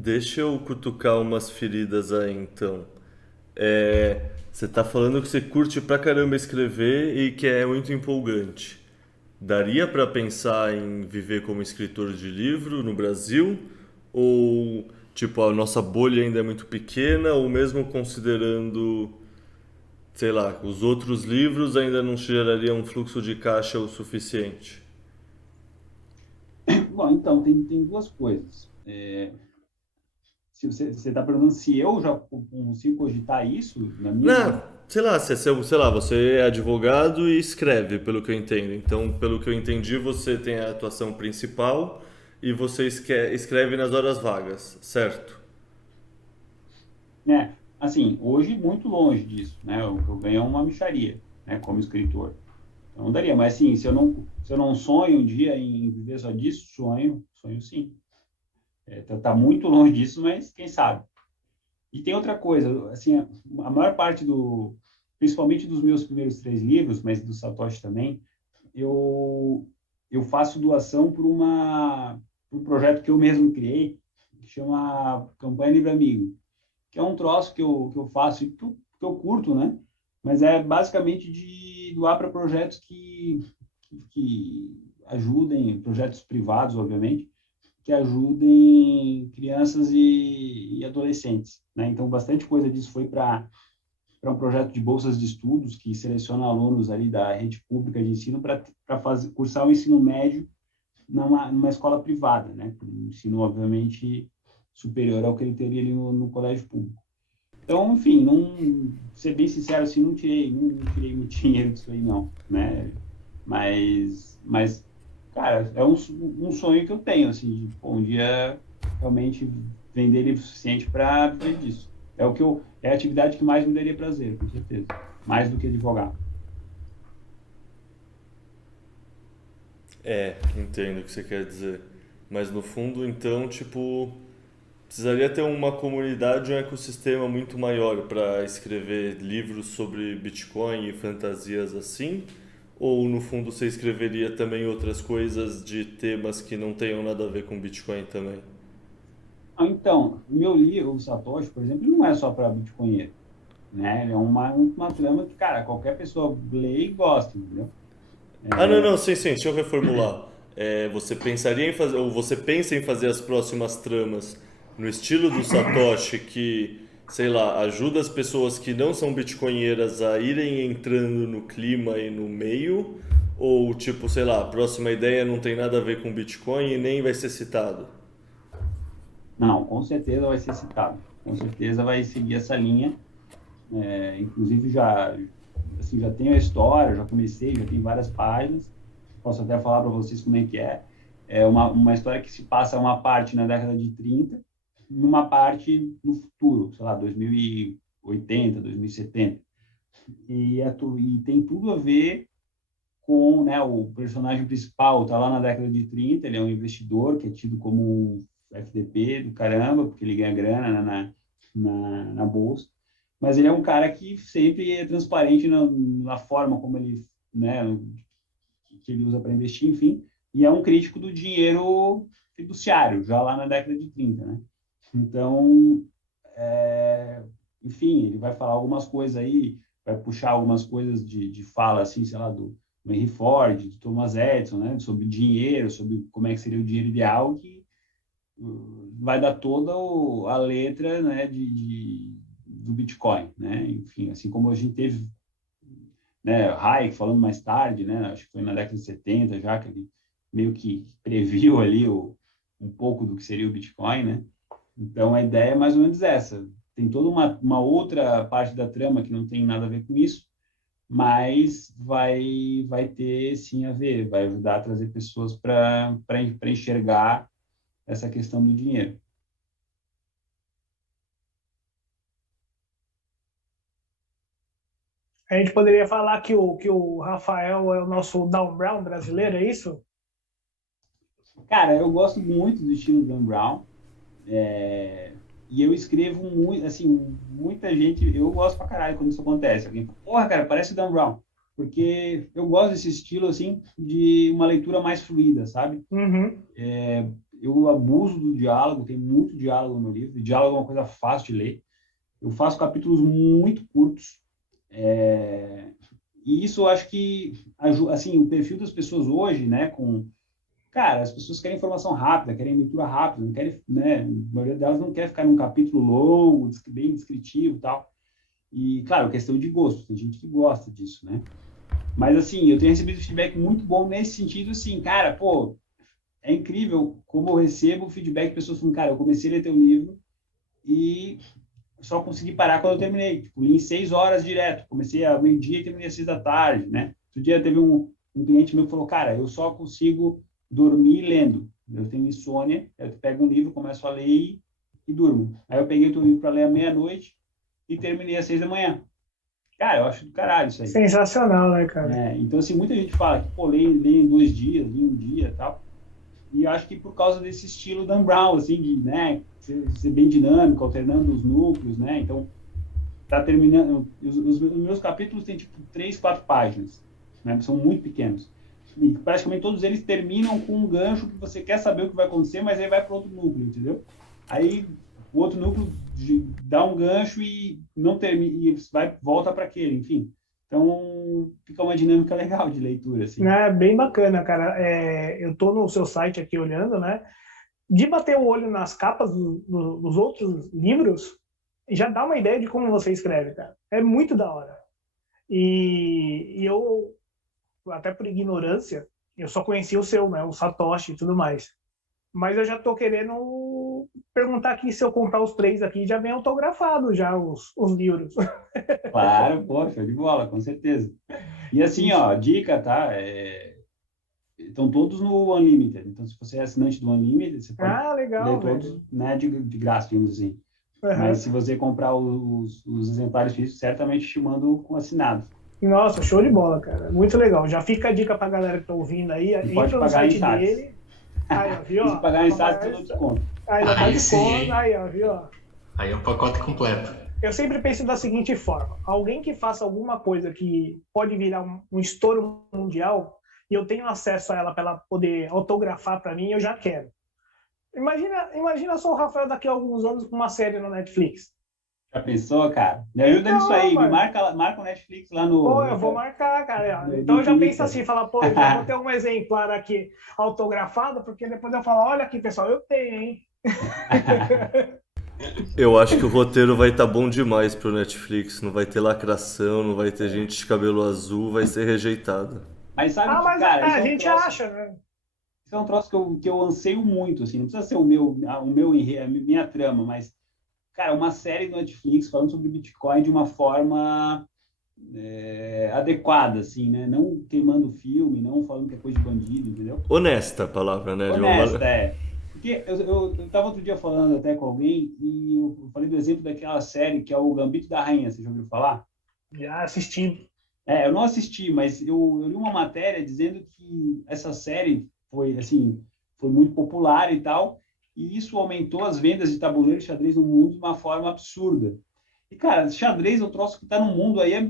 Deixa eu cutucar umas feridas aí então. Você tá falando que você curte pra caramba escrever e que é muito empolgante. Daria pra pensar em viver como escritor de livro no Brasil? Ou, tipo, a nossa bolha ainda é muito pequena, ou mesmo considerando, sei lá, os outros livros ainda não gerariam um fluxo de caixa o suficiente? Bom, então, tem duas coisas. Se você está perguntando se eu já consigo cogitar isso na minha Não, vida. sei lá, sei lá, você é advogado e escreve, pelo que eu entendo. Então, pelo que eu entendi, você tem a atuação principal e você escreve nas horas vagas, certo? Né? Assim, hoje muito longe disso, né? O que eu ganho é uma mixaria, né? Como escritor. Então, não daria, mas assim, se eu não sonho um dia em viver só disso, sonho sim. Tá muito longe disso, mas quem sabe. E tem outra coisa, assim, a maior parte principalmente dos meus primeiros três livros, mas do Satoshi também, eu, eu faço doação por um projeto que eu mesmo criei, que chama Campanha Livre Amigo, que é um troço que eu faço e que eu curto, né? Mas é basicamente de doar para projetos que ajudem, projetos privados, obviamente, que ajudem crianças e adolescentes, né? Então, bastante coisa disso foi para um projeto de bolsas de estudos que seleciona alunos ali da rede pública de ensino para cursar o ensino médio numa escola privada, né? Um ensino, obviamente, superior ao que ele teria ali no colégio público. Então, enfim, não, ser bem sincero, assim, não tirei muito dinheiro disso aí, não, né? Mas cara, é um sonho que eu tenho, assim, de pô, um dia realmente vender livro suficiente para viver disso. É a atividade que mais me daria prazer, com certeza. Mais do que advogar. Entendo o que você quer dizer. Mas no fundo, então, tipo, precisaria ter uma comunidade, um ecossistema muito maior para escrever livros sobre Bitcoin e fantasias assim? Ou no fundo você escreveria também outras coisas de temas que não tenham nada a ver com Bitcoin também? Então, o meu livro, o Satoshi, por exemplo, ele não é só para bitcoinheiro, né? Ele é uma trama que, cara, qualquer pessoa lê e gosta, entendeu? Ah, não, não, sim, sim, deixa eu reformular. Você pensaria em fazer, ou você pensa em fazer as próximas tramas no estilo do Satoshi que, sei lá, ajuda as pessoas que não são bitcoinheiras a irem entrando no clima e no meio? Ou tipo, sei lá, a próxima ideia não tem nada a ver com Bitcoin e nem vai ser citado? Não, com certeza vai ser citado. Com certeza vai seguir essa linha. Inclusive, já tenho a história, já comecei, já tem várias páginas. Posso até falar para vocês como é que é. É uma história que se passa uma parte na década de 30, numa parte no futuro, sei lá, 2080, 2070. E tem tudo a ver com, né, o personagem principal está lá na década de 30, ele é um investidor que é tido como um FDP do caramba, porque ele ganha grana, né, na bolsa, mas ele é um cara que sempre é transparente na forma como ele, né, que ele usa para investir, enfim, e é um crítico do dinheiro fiduciário, já lá na década de 30, né? Então, é, enfim, ele vai falar algumas coisas aí, vai puxar algumas coisas de fala, assim, sei lá, do Henry Ford, do Thomas Edison, né, sobre dinheiro, sobre como é que seria o dinheiro ideal, que vai dar toda a letra, né, do Bitcoin, né, enfim, assim como a gente teve, né, Hayek falando mais tarde, né, acho que foi na década de 70 já, que ele meio que previu ali um pouco do que seria o Bitcoin, né, então, a ideia é mais ou menos essa. Tem toda uma outra parte da trama que não tem nada a ver com isso, mas vai ter sim a ver, vai ajudar a trazer pessoas para enxergar essa questão do dinheiro. A gente poderia falar que o Rafael é o nosso Dan Brown brasileiro, é isso? Cara, eu gosto muito do estilo Dan Brown, e eu escrevo muito, assim, muita gente, eu gosto pra caralho quando isso acontece. Alguém fala, porra, cara, parece o Dan Brown. Porque eu gosto desse estilo, assim, de uma leitura mais fluida, sabe? Uhum. eu abuso do diálogo, tem muito diálogo no livro, e diálogo é uma coisa fácil de ler. Eu faço capítulos muito curtos, e isso eu acho que, assim, o perfil das pessoas hoje, né, cara, as pessoas querem informação rápida, querem leitura rápida, não querem, né, a maioria delas não quer ficar num capítulo longo, bem descritivo e tal. E, claro, questão de gosto, tem gente que gosta disso, né? Mas, assim, eu tenho recebido feedback muito bom nesse sentido, assim, cara, pô, é incrível como eu recebo feedback de pessoas falando, cara, eu comecei a ler teu livro e só consegui parar quando eu terminei. Tipo, li em 6 horas direto. Comecei ao meio-dia e terminei às 6 da tarde, né? Outro dia teve um cliente meu que falou, cara, eu só consigo dormir lendo. Eu tenho insônia, eu pego um livro, começo a ler e durmo. Aí eu peguei o teu livro para ler à meia-noite e terminei às 6 da manhã. Cara, eu acho do caralho isso aí. Sensacional, né, cara? Então, assim, muita gente fala que, pô, lê em 2 dias, lê em um dia e tal. E acho que por causa desse estilo Dan Brown, assim, de, né, ser bem dinâmico, alternando os núcleos, né? Então, tá terminando. Os meus capítulos têm, tipo, 3, 4 páginas, né? São muito pequenos. E praticamente todos eles terminam com um gancho que você quer saber o que vai acontecer, mas aí vai para outro núcleo, entendeu? Aí o outro núcleo dá um gancho e não termina, e volta para aquele, enfim. Então, fica uma dinâmica legal de leitura, assim. É bem bacana, cara. Eu tô no seu site aqui olhando, né? De bater o olho nas capas dos outros livros, já dá uma ideia de como você escreve, cara. É muito da hora. E eu, até por ignorância, eu só conhecia o seu, né? O Satoshi e tudo mais. Mas eu já tô querendo perguntar aqui se eu comprar os 3 aqui, já vem autografado já os livros. Claro, pô, show de bola, com certeza. E assim, ó, dica, tá? Estão todos no Unlimited. Então, se você é assinante do Unlimited, você pode legal, ler todos, né, de graça, digamos assim. Uhum. Mas se você comprar os exemplares físicos, certamente te mando com assinado. Nossa, show de bola, cara. Muito legal. Já fica a dica pra galera que tá ouvindo aí. Entra no site dele. Aí, ó, viu? Se pagar em SATs, eu dou desconto. Aí, já tá desconto. Aí, ó, viu? Aí é um pacote completo. Eu sempre penso da seguinte forma: alguém que faça alguma coisa que pode virar um estouro mundial e eu tenho acesso a ela para ela poder autografar para mim, eu já quero. Imagina só o Rafael daqui a alguns anos com uma série na Netflix. Já pensou, cara? Me ajuda nisso aí, me marca o Netflix lá no... Pô, eu vou marcar, cara. Então eu já penso assim, fala, pô, eu já vou ter um exemplar aqui autografado, porque depois eu falo, olha aqui, pessoal, eu tenho, hein? Eu acho que o roteiro vai estar bom demais pro Netflix. Não vai ter lacração, não vai ter gente de cabelo azul, vai ser rejeitado. Mas sabe que, mas cara... a gente acha, né? Isso é um troço que eu anseio muito, assim. Não precisa ser a minha trama, mas... Cara, uma série do Netflix falando sobre Bitcoin de uma forma adequada, assim, né? Não queimando o filme, não falando que é coisa de bandido, entendeu? Honesta a palavra, né? Honesta, Porque eu estava outro dia falando até com alguém e eu falei do exemplo daquela série que é o Gambito da Rainha, você já ouviu falar? Já assisti. Eu não assisti, mas eu li uma matéria dizendo que essa série foi muito popular e tal, e isso aumentou as vendas de tabuleiro de xadrez no mundo de uma forma absurda. E, cara, xadrez é um troço que está no mundo aí há,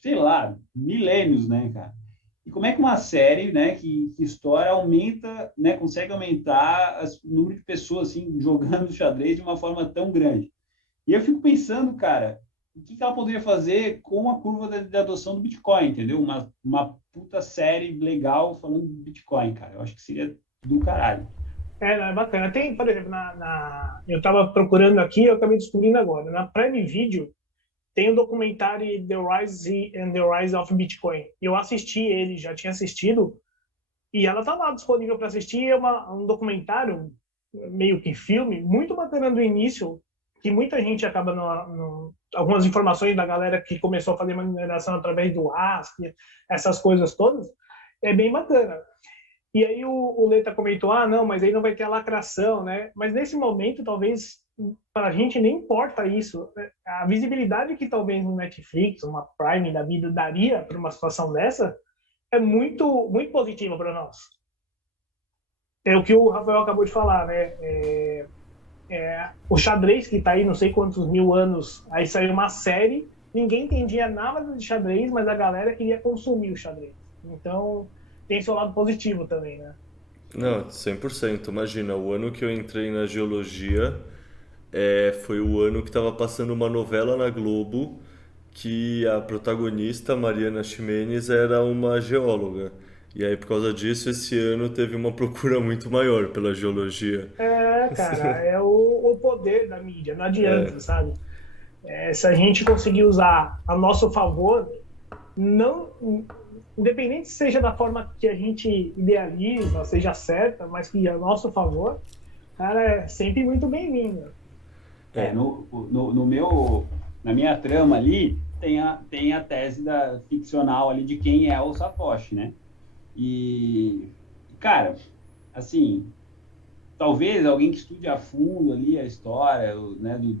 sei lá, milênios, né, cara? E como é que uma série, né, que estoura, aumenta, né, consegue aumentar o número de pessoas, assim, jogando xadrez de uma forma tão grande? E eu fico pensando, cara, o que ela poderia fazer com a curva de adoção do Bitcoin, entendeu? Uma puta série legal falando de Bitcoin, cara. Eu acho que seria do caralho. Não, é bacana. Tem, por exemplo, eu estava procurando aqui, eu acabei descobrindo agora. Na Prime Video tem o documentário The Rise and the Rise of Bitcoin. Eu assisti ele, já tinha assistido, e ela está lá disponível para assistir. É um documentário, meio que filme, muito bacana do início, que muita gente acaba algumas informações da galera que começou a fazer mineração através do ASCII, essas coisas todas, é bem bacana. E aí o Leta comentou, não, mas aí não vai ter a lacração, né? Mas nesse momento, talvez, para a gente nem importa isso. A visibilidade que talvez no Netflix, uma Prime da vida daria para uma situação dessa, é muito, muito positiva para nós. É o que o Rafael acabou de falar, né? O xadrez que está aí, não sei quantos mil anos, aí saiu uma série, ninguém entendia nada de xadrez, mas a galera queria consumir o xadrez. Então... tem seu lado positivo também, né? Não, 100%. Imagina, o ano que eu entrei na geologia foi o ano que estava passando uma novela na Globo que a protagonista, Mariana Ximenes, era uma geóloga. E aí, por causa disso, esse ano teve uma procura muito maior pela geologia. É, cara, é o poder da mídia, não adianta, sabe? Se a gente conseguir usar a nosso favor, não, independente seja da forma que a gente idealiza, seja certa, mas que a nosso favor, cara, é sempre muito bem-vindo. Na minha trama ali, tem a tese ficcional ali de quem é o Satoshi, né? E, cara, assim, talvez alguém que estude a fundo ali a história, né, do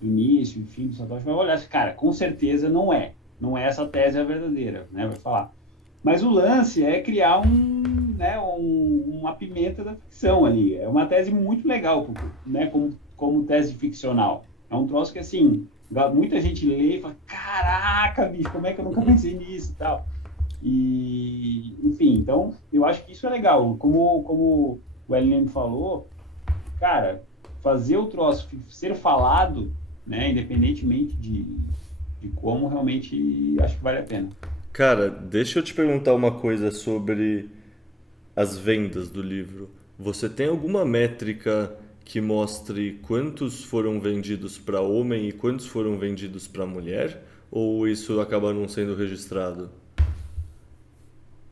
início e fim do Satoshi vai olhar assim, cara, com certeza não é essa tese a verdadeira, né? Vai falar. Mas o lance é criar uma pimenta da ficção ali. É uma tese muito legal, né? Como tese ficcional. É um troço que, assim, muita gente lê e fala, caraca, bicho, como é que eu nunca pensei nisso e tal. E, enfim, então, eu acho que isso é legal. Como o LM falou, cara, fazer o troço ser falado, né, independentemente de como, realmente acho que vale a pena. Cara, deixa eu te perguntar uma coisa sobre as vendas do livro. Você tem alguma métrica que mostre quantos foram vendidos para homem e quantos foram vendidos para mulher? Ou isso acaba não sendo registrado?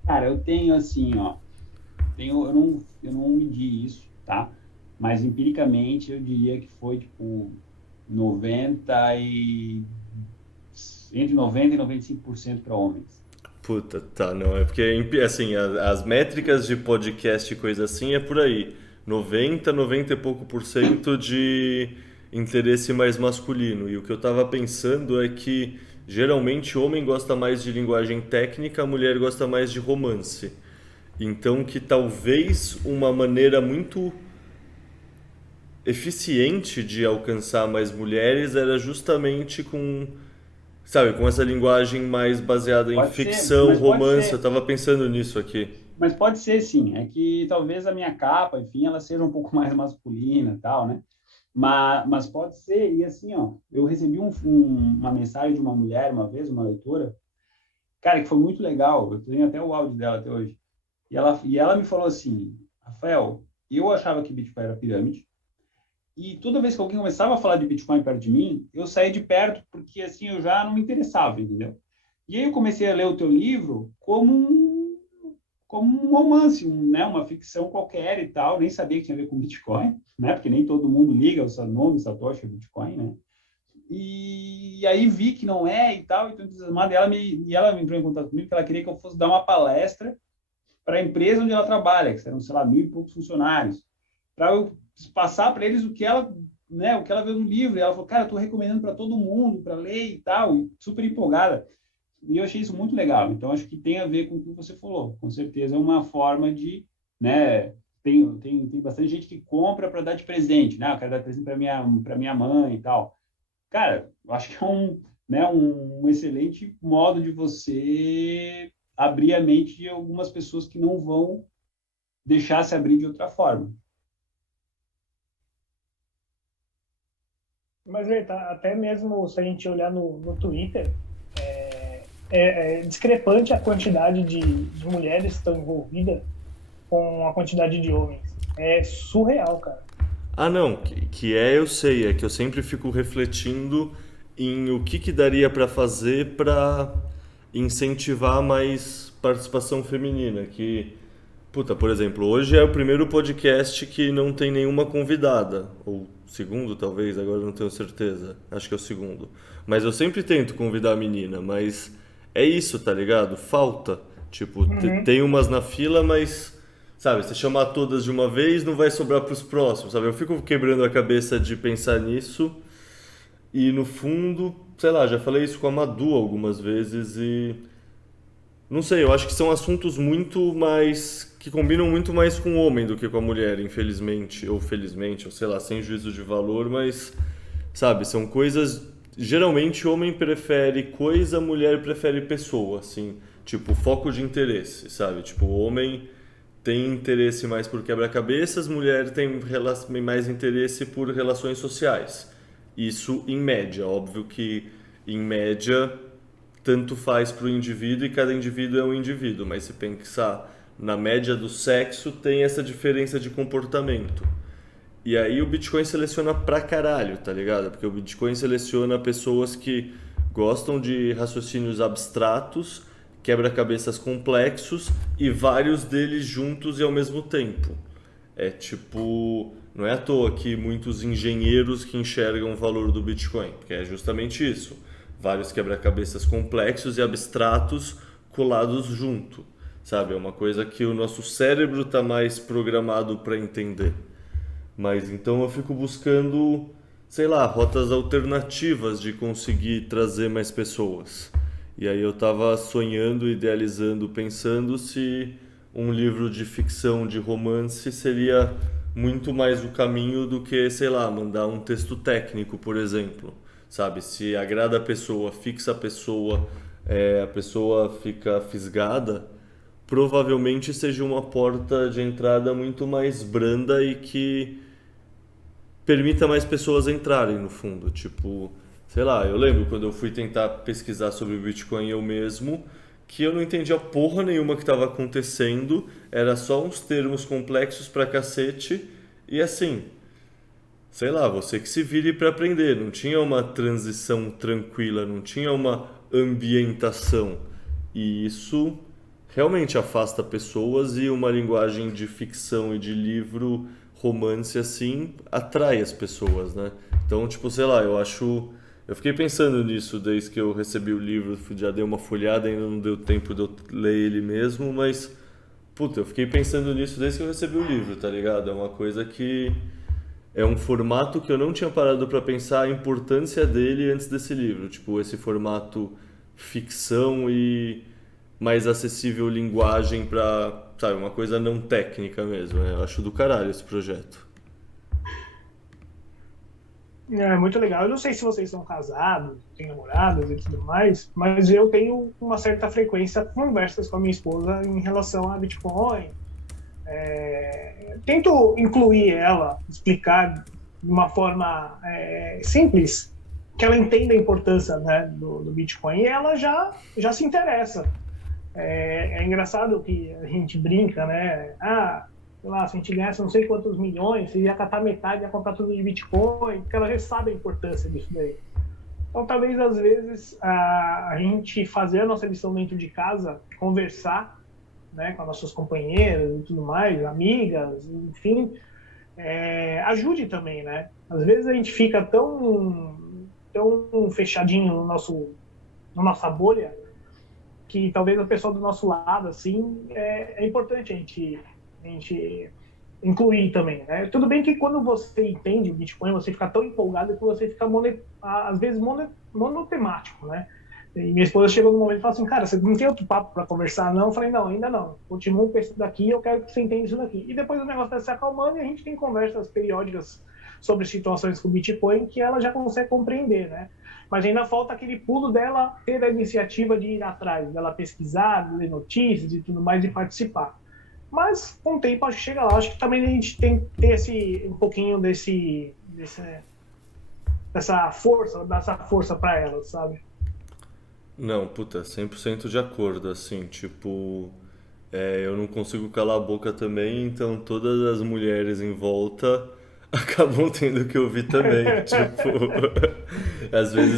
Cara, eu tenho assim, ó, eu não medi isso, tá? Mas empiricamente eu diria que foi tipo 90 e entre 90 e 95% para homens. Puta, tá, não, é porque, assim, as métricas de podcast e coisa assim é por aí. 90 e pouco por cento de interesse mais masculino. E o que eu tava pensando é que, geralmente, o homem gosta mais de linguagem técnica, a mulher gosta mais de romance. Então, que talvez uma maneira muito eficiente de alcançar mais mulheres era justamente com, sabe, com essa linguagem mais baseada em Pode ser, ficção, mas pode romance. Eu ser. tava pensando nisso aqui. Mas pode ser, sim. É que talvez a minha capa, enfim, ela seja um pouco mais masculina e tal, né? Mas pode ser. E assim, ó, eu recebi uma mensagem de uma mulher uma vez, uma leitora, cara, que foi muito legal. Eu tenho até o áudio dela até hoje. E ela me falou assim, Rafael, eu achava que Bitcoin era pirâmide. E toda vez que alguém começava a falar de Bitcoin perto de mim, eu saía de perto porque assim eu já não me interessava, entendeu? E aí eu comecei a ler o teu livro como um romance, né? Uma ficção qualquer e tal, nem sabia que tinha a ver com Bitcoin, né? Porque nem todo mundo liga o seu nome, Satoshi, Bitcoin, né? E aí vi que não é e tal, então entusiasmada, e ela me entrou em contato comigo que ela queria que eu fosse dar uma palestra para a empresa onde ela trabalha, que eram, sei lá, 1.000 e poucos funcionários, para eu passar para eles o que ela viu no livro. E ela falou, cara, eu estou recomendando para todo mundo, para ler e tal, e super empolgada. E eu achei isso muito legal. Então, acho que tem a ver com o que você falou. Com certeza é uma forma de, né, tem bastante gente que compra para dar de presente, né? Eu quero dar presente para minha mãe e tal. Cara, eu acho que é um excelente modo de você abrir a mente de algumas pessoas que não vão deixar se abrir de outra forma. Mas, até mesmo se a gente olhar no Twitter, é discrepante a quantidade de mulheres que estão envolvidas com a quantidade de homens. É surreal, cara. Ah, não, eu sei, é que eu sempre fico refletindo em o que daria pra fazer pra incentivar mais participação feminina, que, puta, por exemplo, hoje é o primeiro podcast que não tem nenhuma convidada, ou segundo talvez, agora eu não tenho certeza, acho que é o segundo. Mas eu sempre tento convidar a menina, mas é isso, tá ligado? Falta, tipo, tem umas na fila, mas, sabe, se chamar todas de uma vez não vai sobrar pros próximos, sabe? Eu fico quebrando a cabeça de pensar nisso e no fundo, sei lá, já falei isso com a Madu algumas vezes e não sei, eu acho que são assuntos muito mais que combinam muito mais com o homem do que com a mulher, infelizmente, ou felizmente, ou sei lá, sem juízo de valor, mas sabe, são coisas, geralmente homem prefere coisa, mulher prefere pessoa, assim, tipo, foco de interesse, sabe? Tipo, o homem tem interesse mais por quebra-cabeças, mulher tem mais interesse por relações sociais. Isso em média. Óbvio que em média tanto faz para o indivíduo e cada indivíduo é um indivíduo, mas se pensar na média do sexo, tem essa diferença de comportamento. E aí o Bitcoin seleciona pra caralho, tá ligado? Porque o Bitcoin seleciona pessoas que gostam de raciocínios abstratos, quebra-cabeças complexos e vários deles juntos e ao mesmo tempo. É tipo, não é à toa que muitos engenheiros que enxergam o valor do Bitcoin, porque é justamente isso. Vários quebra-cabeças complexos e abstratos colados junto, sabe? É uma coisa que o nosso cérebro está mais programado para entender. Mas então eu fico buscando, sei lá, rotas alternativas de conseguir trazer mais pessoas. E aí eu tava sonhando, idealizando, pensando se um livro de ficção, de romance seria muito mais o caminho do que, sei lá, mandar um texto técnico, por exemplo. Sabe, se agrada a pessoa, fixa a pessoa fica fisgada, provavelmente seja uma porta de entrada muito mais branda e que permita mais pessoas entrarem no fundo. Tipo, sei lá, eu lembro quando eu fui tentar pesquisar sobre o Bitcoin eu mesmo, que eu não entendia porra nenhuma que estava acontecendo, era só uns termos complexos pra cacete, e assim, sei lá, você que se vire para aprender, não tinha uma transição tranquila, não tinha uma ambientação. E isso realmente afasta pessoas e uma linguagem de ficção e de livro, romance assim, atrai as pessoas, né? Então, tipo, sei lá, eu fiquei pensando nisso desde que eu recebi o livro, já dei uma folhada, ainda não deu tempo de eu ler ele mesmo, mas puta, eu fiquei pensando nisso desde que eu recebi o livro, tá ligado? É uma coisa que é um formato que eu não tinha parado para pensar a importância dele antes desse livro. Tipo, esse formato ficção e mais acessível linguagem para, sabe, uma coisa não técnica mesmo. Eu acho do caralho esse projeto. É muito legal. Eu não sei se vocês são casados, têm namoradas e tudo mais, mas eu tenho uma certa frequência conversas com a minha esposa em relação a Bitcoin. Tento incluir ela, explicar de uma forma simples, que ela entenda a importância, né, do Bitcoin, e ela já se interessa. É engraçado que a gente brinca, né? Sei lá, se a gente ganhasse não sei quantos milhões, você ia catar metade, ia comprar tudo de Bitcoin, porque ela já sabe a importância disso daí. Então, talvez, às vezes, a gente fazer a nossa lição dentro de casa, conversar, né, com as nossas companheiras e tudo mais, amigas, enfim, ajude também, né? Às vezes a gente fica tão fechadinho na nossa bolha, que talvez a pessoa do nosso lado, assim, é importante a gente incluir também, né? Tudo bem que quando você entende o Bitcoin, você fica tão empolgado que você fica, às vezes, monotemático, né? E minha esposa chegou no momento e falou assim, cara, você não tem outro papo para conversar, não? Eu falei, não, ainda não. Continuo com isso daqui, eu quero que você entenda isso daqui. E depois o negócio vai se acalmando e a gente tem conversas periódicas sobre situações com o Bitcoin que ela já consegue compreender, né? Mas ainda falta aquele pulo dela ter a iniciativa de ir atrás, dela pesquisar, ler notícias e tudo mais e participar. Mas com o tempo acho que chega lá. Acho que também a gente tem que ter um pouquinho dessa força para ela, sabe? Não, puta, 100% de acordo, assim, tipo, eu não consigo calar a boca também, então todas as mulheres em volta acabam tendo que ouvir também, tipo, às vezes